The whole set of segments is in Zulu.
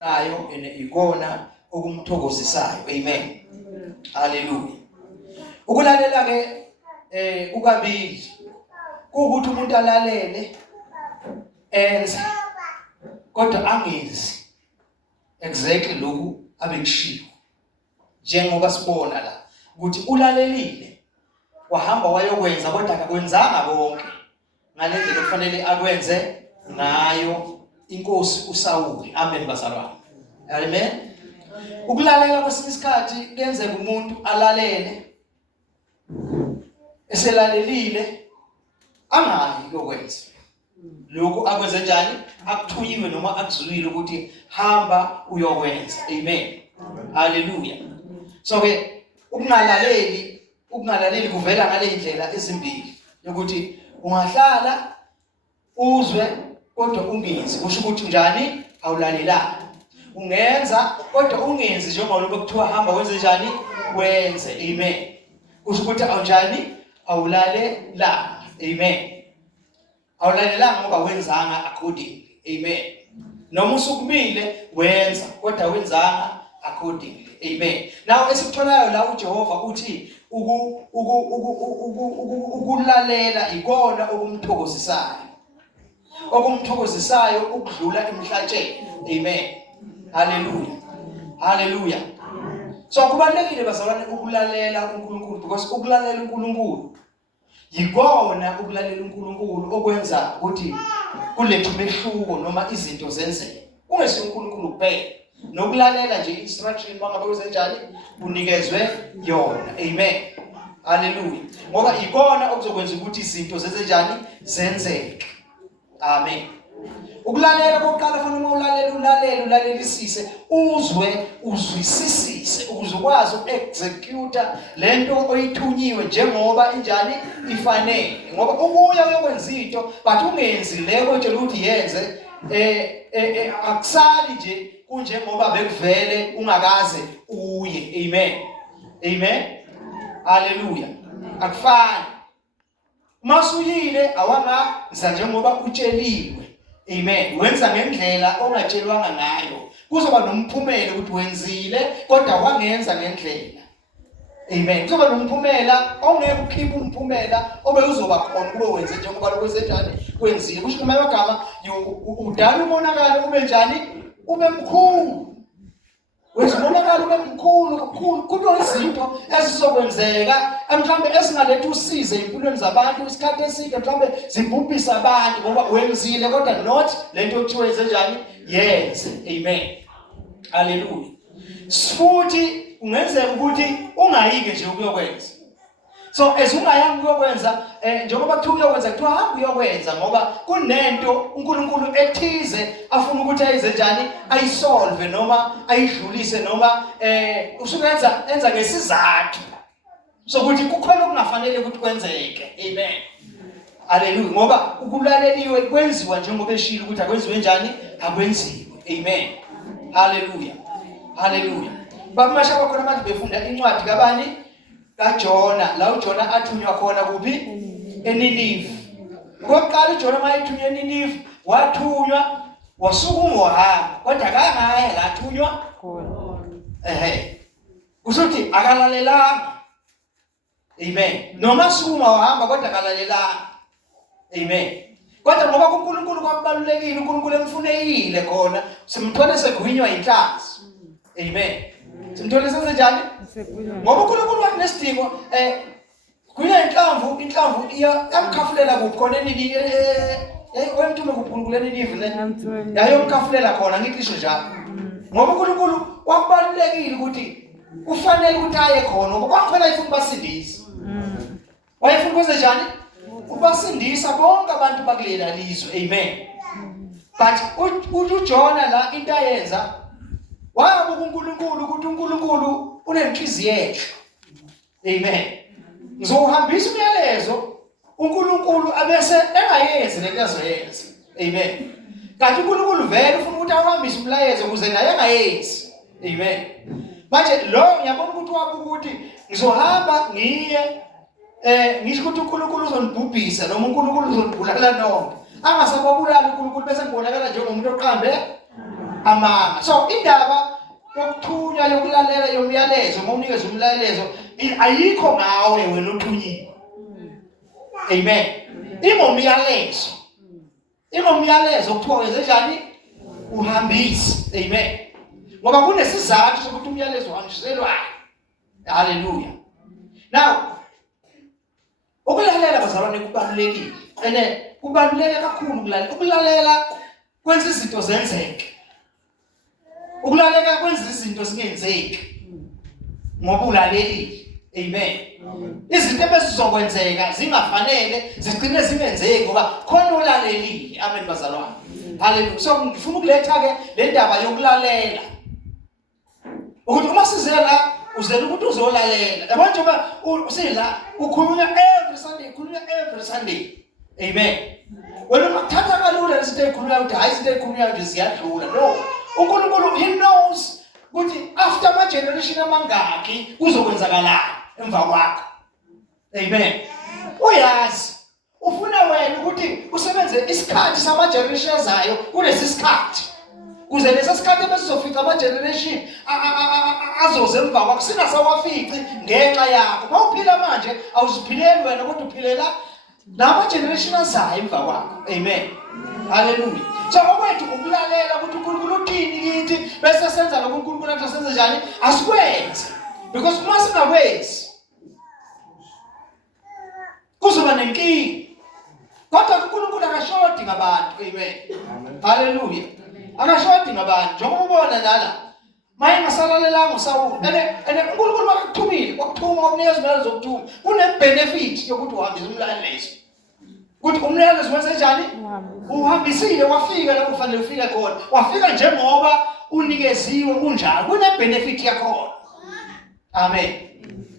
nayo ikona okumthokozisayo. Amen. Hallelujah. Ukulalela ke ukabili ukuthi umuntu alalele enze kodwa angenzi exactly lokhu abekushiwo. Njengoba sibona la ukuthi ulalelile wahamba wayokwenza kodwa akakwenzanga konke ngalendlela okufanele akwenze ngayo inkosi uSawuli. Amen bazalwane. Amen. Ukulalela kwesinye isikhathi kuyenzeka umuntu alalele eselalelile angayi lokwenza lokhu akwenze njani akuthunyiwe noma akuzulile ukuthi hamba uyokwenza. Amen. Hallelujah. So ke ukungalaleli kuvela ngale ndlela ezimbili ukuthi ungahlala uzwe kodwa ungenzi. Kusho ukuthi njani awulalelanga. Ungenza kodwa ungenzi njengoba kuthiwa hamba wenze njani wenze. Amen. Kusho ukuthi awunjani awulalelanga. Amen. Awulalelanga ngoba wenzanga accordingly. Amen. Noma usukumile wenza kodwa wenzanga accordingly. Amen. Now esikutholayo la uJehova uthi ukulalela ikona okumthokozisayo. Okumthokozisayo ukudlula emhlatsheni. Amen. Hallelujah. Hallelujah. So kubalekile bazalwane ukulalela uNkulunkulu because ukulalela uNkulunkulu yikona ukulalela uNkulunkulu okwenza ukuthi kulethe umehluko noma izinto zenzeke. Ungesi uNkulunkulu kuphela. Nokulalela nje instruction mangabe uzenjani unikezwe yona. Amen. Hallelujah. Ngoba ikona okuzokwenza ukuthi izinto zenzenjani zenzeke. Amen. Ukulalela kokuqala kufanele ulalelisise uzwisisise ukuze ukwazi uku-execute lento oyithunyiwe njengoba injani ifanele. Ngoba ubuya uyokwenza into but ungenzi leko nje ukuthi yenze akusali nje kunjengoba bekuvele ungakaze uye. Amen. Amen. Hallelujah. Akufani. Masuyile awangaza njengoba utsheliwe. Amen. Wenza ngendlela ongatshelwanga ngayo. Kuzoba nomphumela ukuthi wenzile kodwa wangenza ngendlela. Amen. Kuzoba nomphumela ongeke ukhiphe umphumela obe uzoba khona kube wenze njengoba lokwenze njani kwenzile. Kusho kuma amagama udala umonakalo ube njani ube mkhulu. Wezibonakala ube mkhulu kakhulu kulo izinto ezizokwenzeka mhlawumbe esingaletha usize empilweni zabantu isikhathi eside mhlawumbe zibhubhisa abantu ngoba wenzile kodwa not lento okuthiwa yenze njani yenze. Amen. Hallelujah. Futhi ungenzeka ukuthi ungayike nje ukuyokwenza. So ungayanga ukuyokwenza njengoba kuthiwa uyokwenza kuthiwa hamba uyokwenza ngoba kunento uNkulunkulu ethize afuna ukuthi ayize njani ayisolve noma ayidlulise noma enza ngesizathu sokuthi kukhona okungafanele ukuthi kwenzeke. Amen. Hallelujah. Ngoba ukulaleliwe kwenziwa njengoba eshilo ukuthi akwenziwe njani akwenziwe. Amen. Hallelujah. Hallelujah. Bakumasha bakhona manje befunda incwadi kabani kaJona la uJona athunywa khona kuphi eNinive. Ngokuqala uJona mayethunywa eNinive wathunywa wasukuma wahamba kodwa akangaya la athunywa khona. Usuthi akalalelanga. Amen. Noma sukuma wahamba kodwa akalalelanga. Amen. Kodwa ngoba uNkulunkulu kwabalulekile uNkulunkulu emfunekile khona simthole segwinywa inhlanzi. Amen. Simthole senze njani? Ngoba uNkulunkulu wakunesidingo kuya inhlamvu iyamkhafulela kuphi khona enini oyemthume kuphunguleni live ne yayomkhafulela khona ngikisho njalo. Ngoba uNkulunkulu kwakubalulekile ukuthi ufanele ukuthi aye khona ngoba kwakuphela ifuna basindisa. Wayefuna kwenze njani? Ubasindisa bonke abantu bakulela lizwe. Amen. But uJona la into ayenza wabuka uNkulunkulu ukuthi uNkulunkulu unenhliziyo enhle. Amen. Ngizohambisa umyalezo uNkulunkulu abese engayenzi lento azoyenza. Amen. Kanti uNkulunkulu vele ufuna ukuthi ahambise umlayezo ukuze naye engayenzi. Amen. Manje lo ngiyabona ukuthi wabuka ukuthi ngizohamba ngiye ngisho ukuthi uNkulunkulu uzonibhubhisa noma uNkulunkulu uzonibulala nonke. Angasababulala uNkulunkulu bese ngibonakala njengomuntu oqambe amanga. So indaba yokuthunywa yokulalela yomyalezo ngomnikeza umyalezo ayikho ngawe wena uthunyiwe. Amen. Ingomyalezo. Ingomyalezo kuthiwa wenze njani? Uhambise. Amen. Ngoba kunesizathu sokuthi umyalezo uhambiselwayo. Hallelujah. Now ukulalela bazalwane kubalulekile. Kubaluleke kakhulu ukulalela. Ukulalela kwenza izinto zenzeke. Ukulaleka kwenza izinto zingenzeki. Ngoba ulalelile. Amen. Izinto ebezizokwenzeka zingafanele zigcine zingenzeki ngoba khona ulalelile. Amen bazalwane. Hallelujah. So ngifuna ukuletha ke le ndaba yokulalela. Ukuthi uma sizela uzela ukuthi uzolalela. Yabona njengoba usila ukhulunywa every Sunday. Amen. Wena makuthatha kalula lesithi ekhulunywa ukuthi hayi izinto ekhulunywa nje ziyadlula. No. uNkulunkulu he knows ukuthi after ama generation amangaki kuzokwenzakala emva kwakho. Amen. Uyazi ufuna wena ukuthi usebenze isikhathi sama generation azayo kulesi sikhathi. Kuze lesi sikhathi besizofika ama generation azoze emva kwakho singasawafici ngenxa yakho. Mawuphila manje awuziphileli wena kodwa uphilela nama generation azayo emva kwakho. Amen. Hallelujah. So okwethu ukulalela ukuthi uNkulunkulu uthini kithi bese senza lokho uNkulunkulu athi senze njani asikwenze. Because uma singakwenzi kuzoba nenkingi. Kodwa uNkulunkulu akashodi ngabantu. Amen. Hallelujah. Akashodi ngabantu. Njengoba ubona nala maye ngasalalelanga uSawuli. Ene uNkulunkulu makakuthumile kwakuthuma okunikeza imali zokuthuma. Kune benefit yokuthi uhambise umlalezo. Ukuthi umlalezo wenze njani? Uhambisile wafika la kufanele ufike khona. Wafika njengoba unikeziwe unjalo. Kune benefit yakho. Amen.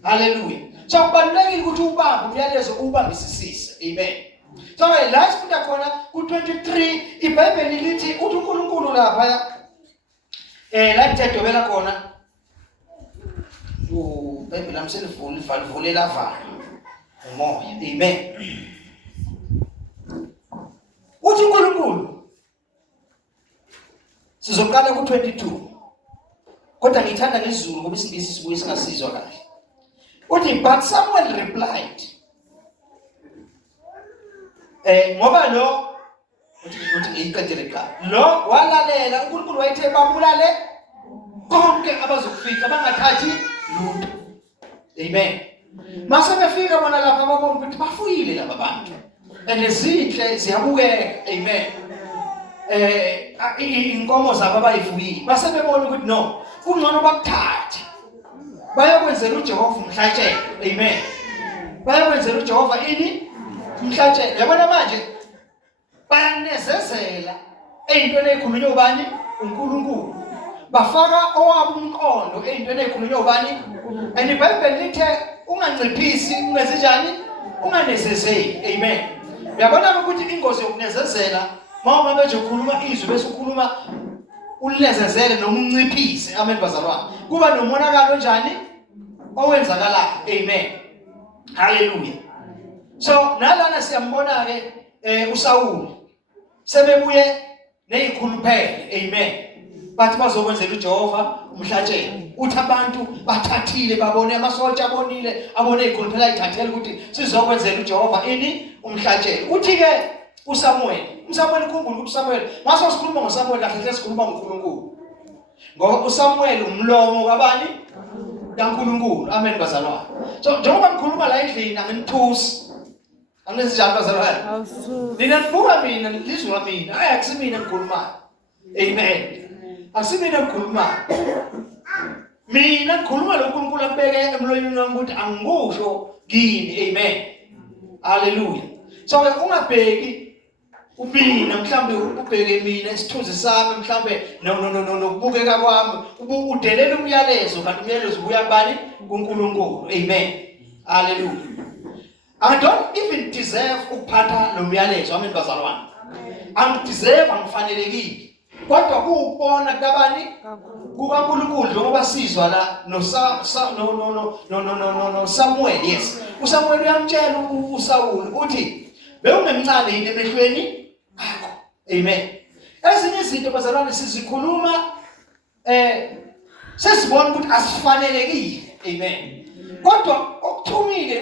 Hallelujah. So kubalulekile ukuthi ubambe umyalezo ubambisisise. Amen. So la sifunda khona ku23 iBhayibheli lithi uthi uNkulunkulu lapha la kuthetobela khona uBhayibheli amselivulela vala umoya. Amen. Uthi uNkulunkulu sizoqala ku22 kodwa ngithanda ngesiZulu ngoba isingisi sibuye singasizwa kahle. Uthi but Samuel replied ngoba lo uthi ngiyiqedele qala lo walalela uNkulunkulu wayethe babulale konke abazokufika bangathathi lutho. Amen. Mase befika bona lapha babona ukuthi bafuyile laba bantu enezinhle ziyabukeka. Amen. Inkomo zabo abayifuyile base bebona ukuthi no kungcono bakuthathe bayokwenzela uJehova umhlatshelo. Amen. Bayokwenzela uJehova ini umhlatshelo. Yabona manje bayanezezela eyintweni ezikhulunywa ubani uNkulunkulu. Bafaka owabo umqondo eyintweni ezikhulunywa ubani. And iBhayibheli lithe unganciphisi ungenze njani unganezezeli. Amen. Uyabona ukuthi ingozi yokunezezela mawuma beje ukhuluma izwi bese ukhuluma ulezezele noma unciphise. Amen bazalwane. Kuba nomonakalo njani owenzakala. Amen. Hallelujah. So nalana siyambona ke uSawuli sebebuye nezikhuluphele. Amen. Bathi bazokwenzela uJehova umhlatshelo. Uthi abantu bathathile babone amasotsha abonile abone izikhuluphela ayithathele ukuthi sizokwenzela uJehova ini umhlatshelo. Uthi ke uSamuel ukhumbula uSamuel mase sikhuluma ngoSamuel kahle sikhuluma ngoNkulunkulu. Ngoba uSamuel umlomo kabani kaNkulunkulu. Amen bazalwane. So njengoba ngikhuluma la endlini anginithusi angenzenjani bazalwane. Nina nibuka mina lizwa mina akusimina ngikhulumayo. Amen. Asimina ngikhulumayo. Mina ngikhuluma lo uNkulunkulu akubeke emlonyeni wami ukuthi angikusho kini. Amen. Hallelujah. So ungabheki ubina mhlambe ubheke mina isithunzi sami mhlambe nokubukeka kwami udelela umyalezo kanti umyalezo ubuya bani kuNkulunkulu. Amen. Hallelujah. I don't even deserve ukuphatha lo myalezo. Amen bazalwane. Angideserve angifanelekile. Kodwa kuubona kabani kukaNkulunkulu njengoba sizwa la no Samuel. Yes. uSamuel uyamtshela uSawuli uthi bewungemncane yini emehlweni akho. Amen. ezinye izinto bazalwane sizikhuluma sesibona ukuthi asifanelekile. Amen. Kodwa okuthumile